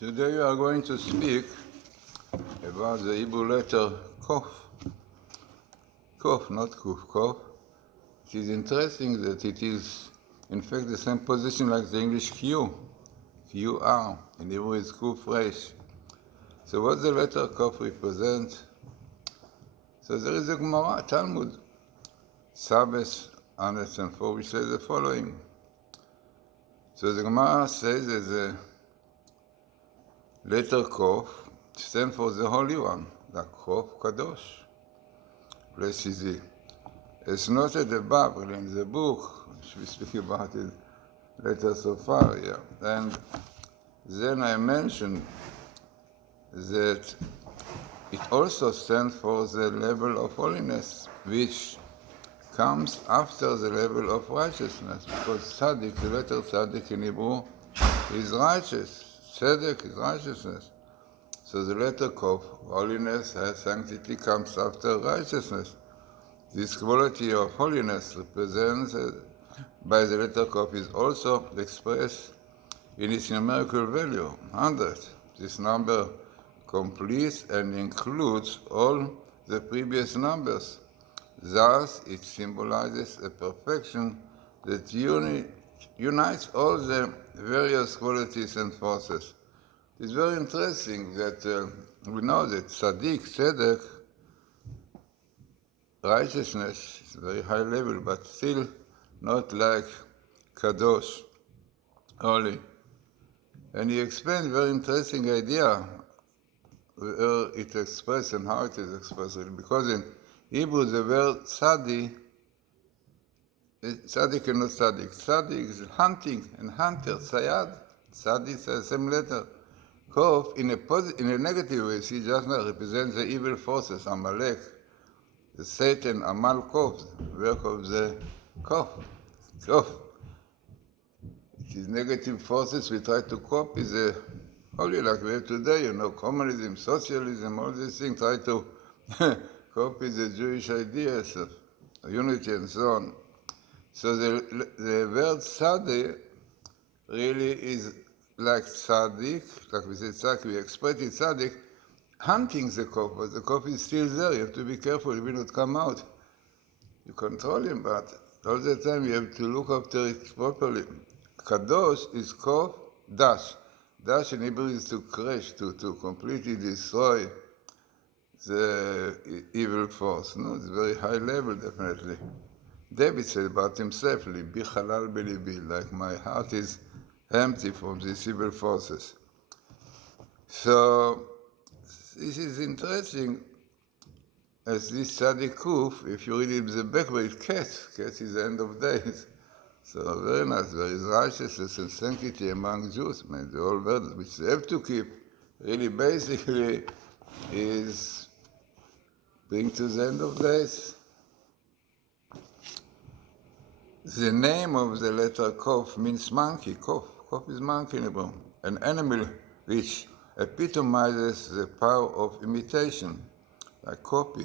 Today we are going to speak about the Hebrew letter Kof. Kof, not Kuf, Kof. It is interesting that it is, in fact, the same position like the English Q. QR. In Hebrew is Kuf Resh. So what the letter Kof represents? So there is a Gemara, Talmud, Sabbath 104, which says the following. So the Gemara says that the letter Kof stands for the Holy One, like Kof Kadosh. Blessed is He. It's noted above, really, in the book, which we speak about it later so far, yeah. And then I mentioned that it also stands for the level of holiness, which comes after the level of righteousness, because tzaddik, the letter tzaddik in Hebrew, is righteous. Tzedek is righteousness. So the letter Kof, holiness, sanctity, comes after righteousness. This quality of holiness represented by the letter Kof is also expressed in its numerical value, 100. This number completes and includes all the previous numbers. Thus, it symbolizes a perfection that unites all the various qualities and forces. It's very interesting that we know that tzedek, righteousness is very high level, but still not like kadosh, holy. And he explained a very interesting idea where it expressed and how it is expressed. Because in Hebrew the word tzaddik and not tzaddik. Tzaddik is hunting and hunter, tzayad. Tzaddik is the same letter. Kof, in a negative way, see, just now represents the evil forces, Amalek, the Satan, Amal Kof, the work of the Kof. Kof. These negative forces we try to cope with the holy, like we have today, communism, socialism, all these things, try to cope with the Jewish ideas of unity and so on. So the word tzaddik really is like tzaddik, like we say tzaddik, we express it tzaddik, hunting the Kof, but the Kof is still there. You have to be careful, he will not come out. You control him, but all the time you have to look after it properly. Kadosh is Kof, dash. Dash in Hebrew is to crash, to completely destroy the evil force. No, it's very high level, definitely. David said about himself, Libi halal belibi, like my heart is empty from these evil forces. So, this is interesting, as this tzaddik Kuf, if you read it the back way, Kes is the end of days. So very nice, there is righteousness and sanctity among Jews, the whole world, which they have to keep, really basically is bring to the end of days. The name of the letter Kof means monkey. Kof is monkey in Hebrew, an animal which epitomizes the power of imitation, like copy.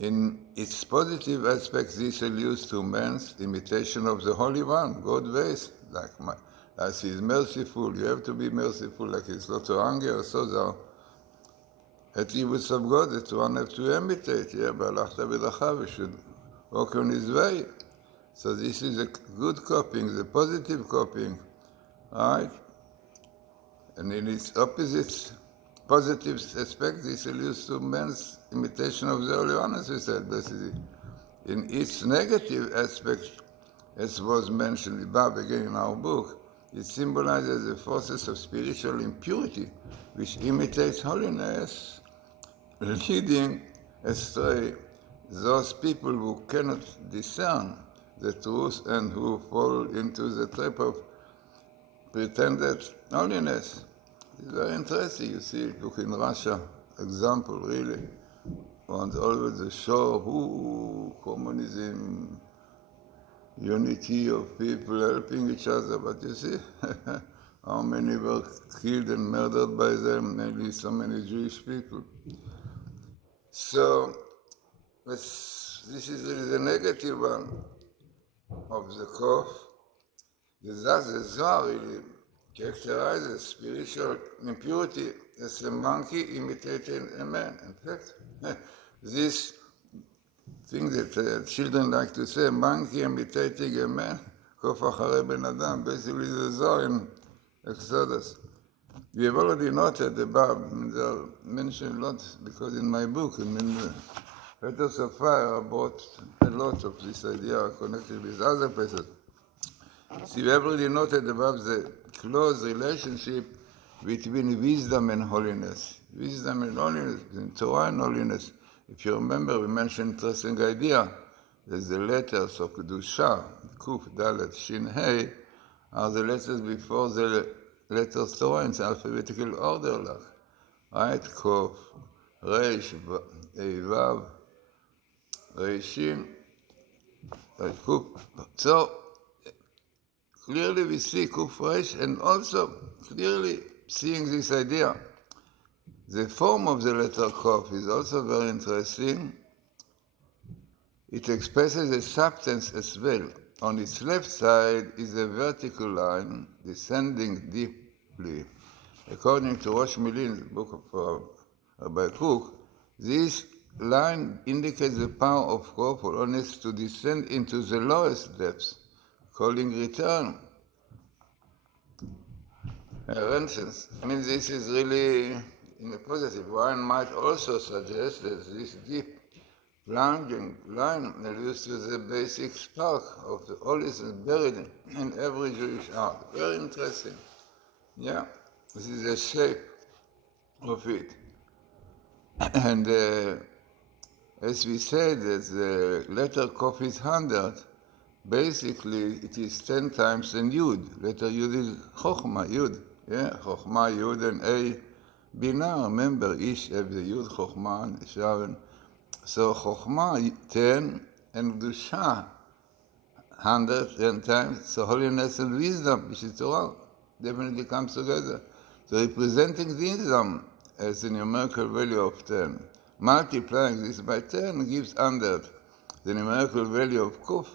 In its positive aspects, this alludes to man's imitation of the Holy One, God ways, as he is merciful, you have to be merciful, like he's not so angry, or so the attributes of God that one have to imitate. We should walk on his way. So this is a good copying, the positive copying, right? And in its opposite, positive aspect, this alludes to man's imitation of the Holy One, as we said, basically. In its negative aspect, as was mentioned above again in our book, it symbolizes the forces of spiritual impurity, which imitates holiness, leading astray those people who cannot discern the truth and who fall into the trap of pretended holiness. It's very interesting, you see, look in Russia, example, really, and always the show, communism, unity of people helping each other, but you see, how many were killed and murdered by them, mainly so many Jewish people. So, this is really the negative one of the Kof. The Zohar really characterizes spiritual impurity as a monkey imitating a man. In fact, this thing that children like to say, monkey imitating a man, קוף אחרי בן אדם, basically the Zohar in Exodus. We have already noted above, there are mentioned a lot, because in my book, Letters of Fire, I brought a lot of this idea connected with other places. So we have already noted above the close relationship between wisdom and holiness. Wisdom and holiness, in Torah and holiness. If you remember, we mentioned interesting idea that the letters of Kedusha, Kuf, Dalet, Shin, Hey, are the letters before the letters Torah in alphabetical order, right? Kuf, Reish, Vav, Reishin, Kuf. So, clearly we see Kuf Reish, and also clearly seeing this idea. The form of the letter Kuf is also very interesting. It expresses a substance as well. On its left side is a vertical line descending deeply. According to Rosh Milin's book of Rabbi Cook, this line indicates the power of Kuf holiness to descend into the lowest depths, calling return. I mean, this is really in a positive. One might also suggest that this deep plunging line alludes to the basic spark of the holiness buried in every Jewish heart. Very interesting. Yeah, this is the shape of it. And as we said, that the letter Kuf is 100. Basically, it is 10 times in Yud. Letter Yud is Chochma, Yud. Yeah, Chochma, Yud, and A, Binah. Remember, each have the Yud, Chochma, and Sharon. So Chochma, 10, and Kedusha, 110 times. So holiness and wisdom, which is Torah, definitely comes together. So representing wisdom as a numerical value of 10. Multiplying this by 10 gives 100. The numerical value of Kuf,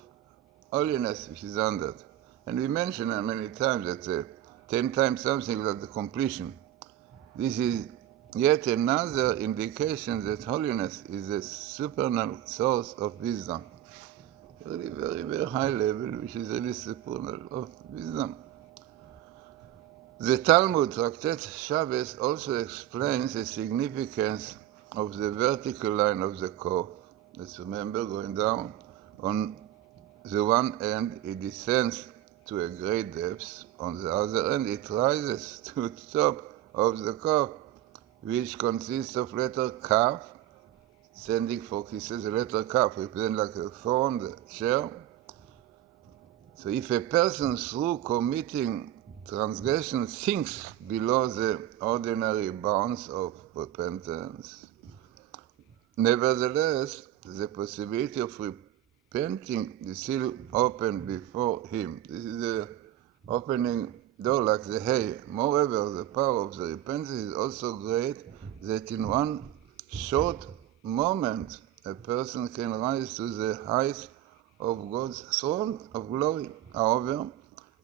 holiness, which is 100. And we mentioned many times that 10 times something like the completion. This is yet another indication that holiness is a supernal source of wisdom. Very, very, very high level, which is really supernal of wisdom. The Talmud, Tractate Shabbos, also explains the significance of the vertical line of the Kuf. Let's remember, going down. On the one end, it descends to a great depth. On the other end, it rises to the top of the Kuf, which consists of letter Kaf, standing for kisses. The letter Kaf represents like a thorn, the chair. So if a person, through committing transgression, sinks below the ordinary bounds of repentance, nevertheless, the possibility of repenting is still open before him. This is the opening door like the hay. Moreover, the power of the repentance is also great that in one short moment a person can rise to the height of God's throne of glory. However,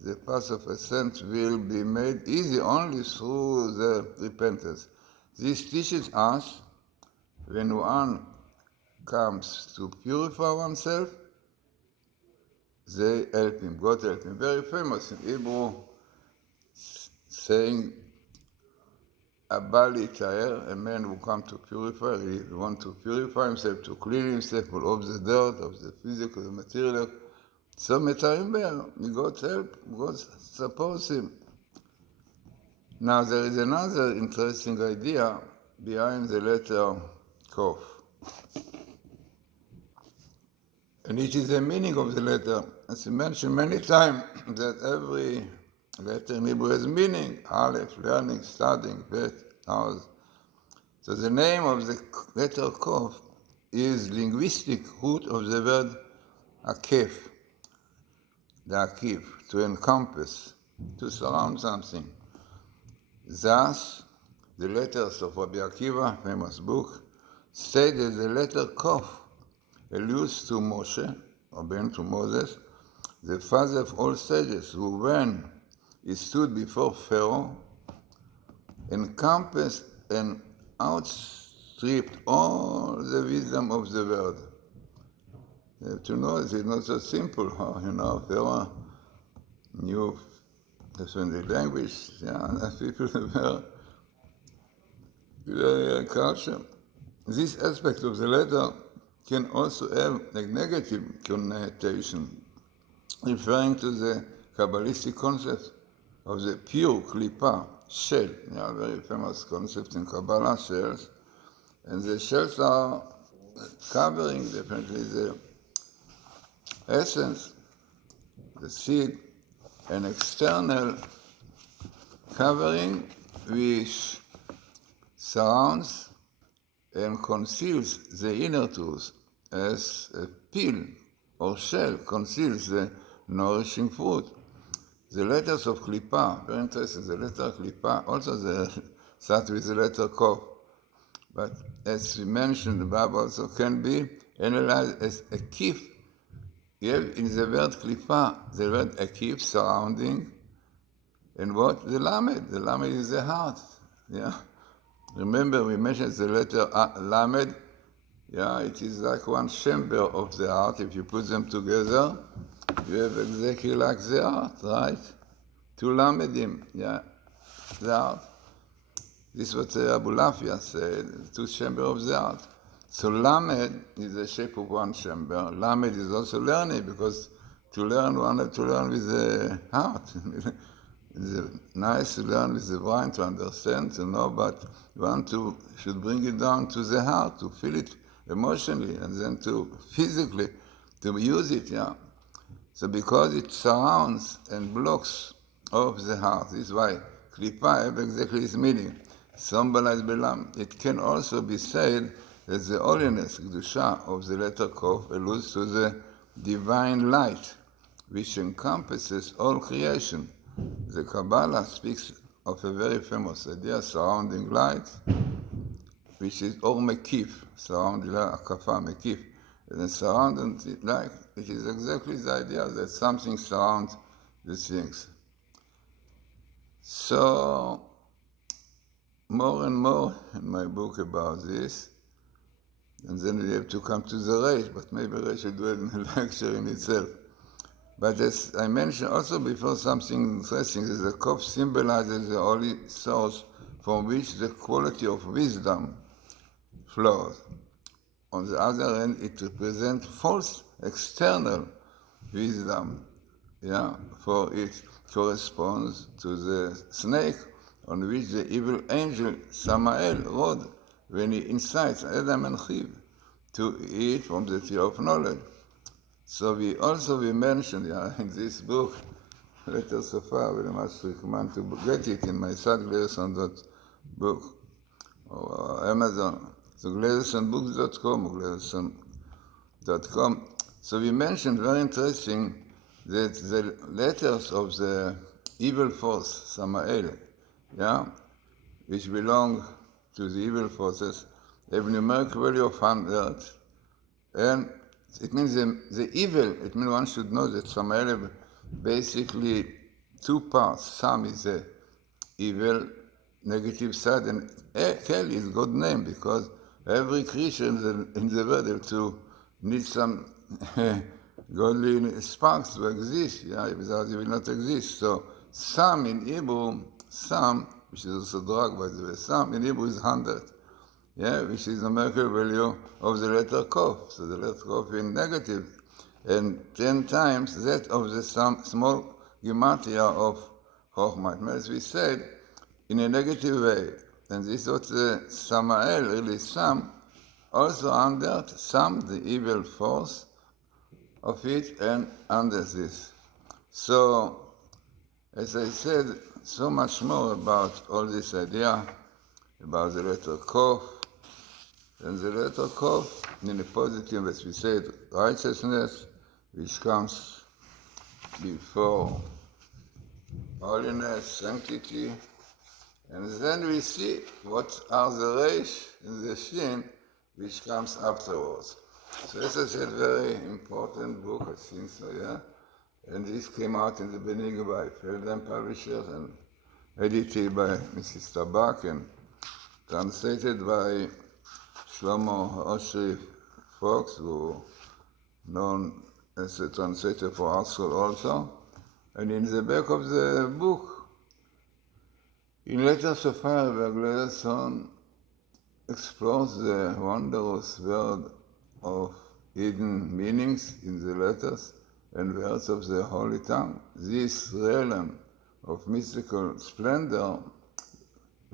the path of ascent will be made easy only through the repentance. This teaches us when one comes to purify oneself, they help him. God help him. Very famous in Hebrew saying, Abali Taher, a man who comes to purify, he wants to purify himself, to clean himself of the dirt, of the physical, the material. So Metaimber, God help, God supports him. Now there is another interesting idea behind the letter Kuf. And it is the meaning of the letter. As I mentioned many times, that every letter in Hebrew has meaning. Aleph, learning, studying, Bet, house. So the name of the letter Kuf is linguistic root of the word akef, the akif, to encompass, to surround something. Thus, the letters of Rabbi Akiva, famous book, state that the letter Kuf alludes to Moshe, or Ben to Moses, the father of all sages, who when he stood before Pharaoh, encompassed and outstripped all the wisdom of the world. You have to know it's not so simple. Pharaoh knew different language, people were very culture. This aspect of the letter can also have a negative connotation, referring to the Kabbalistic concept of the pure klipa, shell, very famous concept in Kabbalah, shells. And the shells are covering definitely the essence, the seed, an external covering which surrounds and conceals the inner truth, as a peel or shell conceals the nourishing fruit. The letters of Klippa, very interesting, the letter Klippa, also start with the letter Kof, but as we mentioned, the Bible also can be analyzed as a kif. You have in the word Klippa, the word a kif, surrounding, and what? The Lamed. The Lamed is the heart. Remember, we mentioned the letter Lamed. It is like one chamber of the heart. If you put them together, you have exactly like the heart, right? Two Lamedim, the heart. This is what Abu Lafia said, two chambers of the heart. So Lamed is the shape of one chamber. Lamed is also learning, because to learn, one has to learn with the heart. It's nice to learn with the brain, to understand, to know, but one should bring it down to the heart, to feel it emotionally, and then to physically, to use it, So because it surrounds and blocks off the heart, this is why Klippa have exactly its meaning. Symbolized Belam. It can also be said that the holiness, Kedusha, of the letter Kof alludes to the divine light, which encompasses all creation. The Kabbalah speaks of a very famous idea, surrounding light, which is Or Mekif, surrounding Akafa Mekif. And the surrounding light, it is exactly the idea that something surrounds the things. So, more and more in my book about this, and then we have to come to the Reish, but maybe Reish will do it in a lecture in itself. But as I mentioned also before, something interesting is the Kof symbolizes the holy source from which the quality of wisdom flows. On the other hand, it represents false external wisdom, for it corresponds to the snake on which the evil angel Samael rode when he incites Adam and Eve to eat from the tree of knowledge. So we mentioned in this book, Letters so far, very much recommend to get it in my Glazerson.book or Amazon. So GlazersonBooks.com or Glazerson.com. So we mentioned, very interesting, that the letters of the evil force, Samael, which belong to the evil forces, have numeric value of 100, and it means the evil, it means one should know that Samael have basically two parts. Sam is the evil, negative side, and Kel is God's name, because every creature in the world have to need some godly sparks to exist, without it will not exist. So Sam in Hebrew, Sam, which is also drug by the way, Sam in Hebrew is 100. Which is the numerical value of the letter Kof. So the letter Kof in negative, and 10 times that of the small gematria of Chochmah. As we said, in a negative way. And this is what the Samael, really Sam, also under Sam, the evil force of it, and under this. So, as I said, so much more about all this idea, about the letter Kof. And the letter Kof, in a positive, as we said, righteousness, which comes before holiness, sanctity. And then we see what are the Reish in the Shin, which comes afterwards. So this is a very important book, I think so, And this came out in the beginning by Feldheim Publishers and edited by Mrs. Tabak and translated by Shlomo Oshri Fox, who known as a translator for ArtScroll also. And in the back of the book, in Letters of Fire, where Glazerson explores the wondrous world of hidden meanings in the letters and words of the Holy Tongue. This realm of mystical splendor,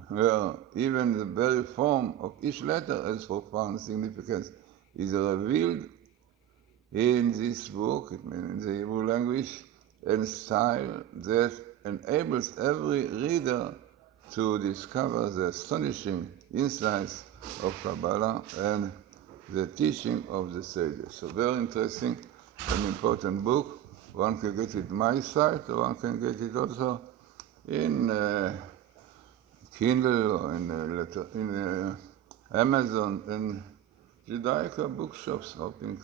where even the very form of each letter has profound significance, is revealed in this book, in the Hebrew language, and style that enables every reader to discover the astonishing insights of Kabbalah and the teaching of the sages. So very interesting and important book. One can get it on my site, or one can get it also in Kindle or in Amazon and Judaica bookshops, I think.